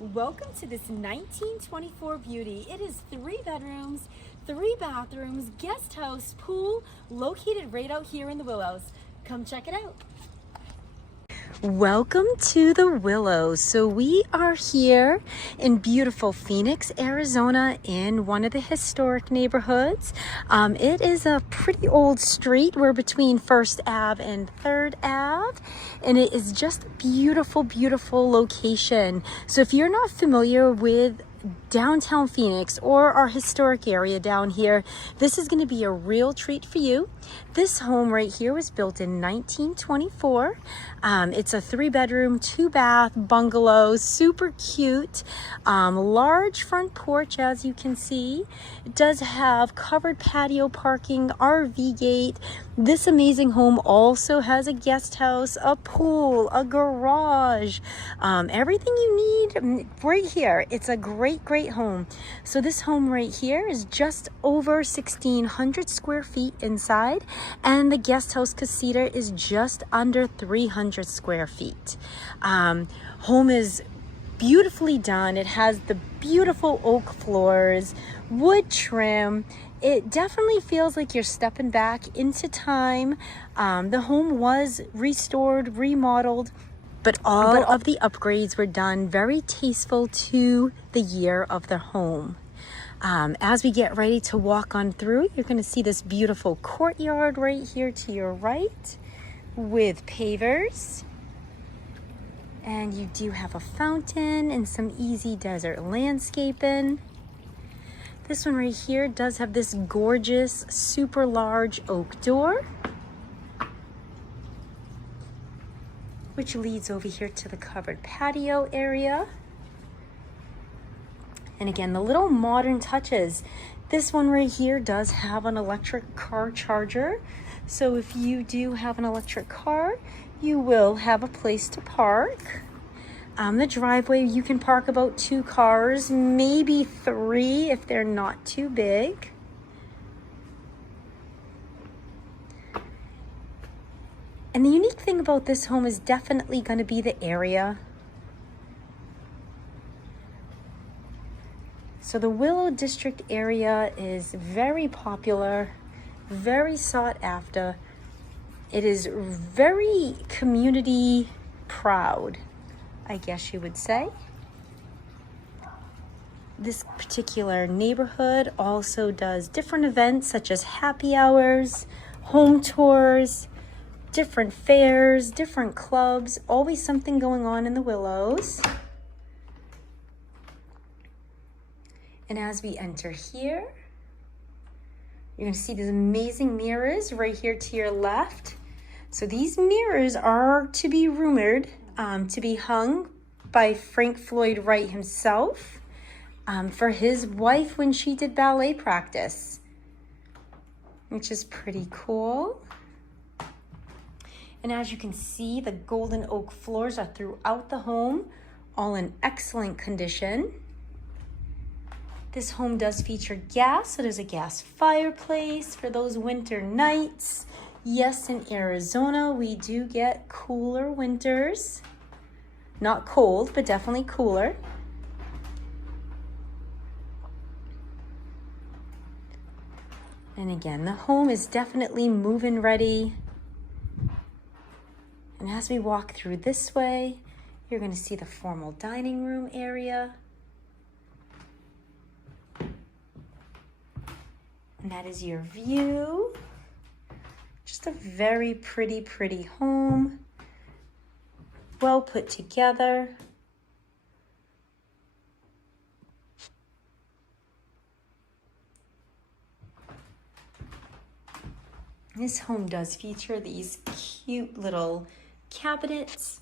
Welcome to this 1924 beauty. It is 3 bedrooms, 3 bathrooms, guest house, pool, located right out here in the Willows. Come check it out. Welcome to the Willows. So we are here in beautiful Phoenix, Arizona, in one of the historic neighborhoods. It is a pretty old street. We're between First Ave and Third Ave, and it is just a beautiful, beautiful location. So if you're not familiar with downtown Phoenix or our historic area down here, this is going to be a real treat for you. This home right here was built in 1924. It's a 3-bedroom, 2-bath bungalow, super cute, large front porch, as you can see. It does have covered patio parking, RV gate. This amazing home also has a guest house, a pool, a garage, everything you need right here. It's a great home. So this home right here is just over 1,600 square feet inside, and the guest house casita is just under 300 square feet. Home is beautifully done. It has the beautiful oak floors, wood trim. It definitely feels like you're stepping back into time. The home was restored, remodeled, but all of the upgrades were done very tasteful to the year of the home. As we get ready to walk on through, you're going to see this beautiful courtyard right here to your right with pavers. And you do have a fountain and some easy desert landscaping. This one right here does have this gorgeous, super large oak door, which leads over here to the covered patio area. And again, the little modern touches. This one right here does have an electric car charger. So if you do have an electric car, you will have a place to park. The driveway, you can park about 2 cars, maybe 3 if they're not too big. And the unique thing about this home is definitely going to be the area. So the Willo District area is very popular, very sought after. It is very community proud, I guess you would say. This particular neighborhood also does different events such as happy hours, home tours, different fairs, different clubs, always something going on in the Willows. And as we enter here, you're going to see these amazing mirrors right here to your left. So these mirrors are to be rumored to be hung by Lloyd Wright himself for his wife when she did ballet practice, which is pretty cool. And as you can see, the golden oak floors are throughout the home, all in excellent condition. This home does feature gas, so there's a gas fireplace for those winter nights. Yes, in Arizona, we do get cooler winters. Not cold, but definitely cooler. And again, the home is definitely move-in ready. And as we walk through this way, you're going to see the formal dining room area. And that is your view. Just a very pretty home. Well put together. This home does feature these cute little cabinets.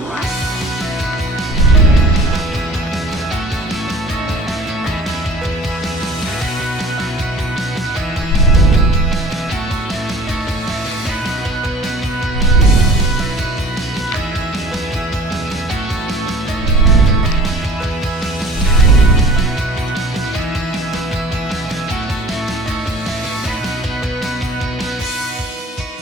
Right.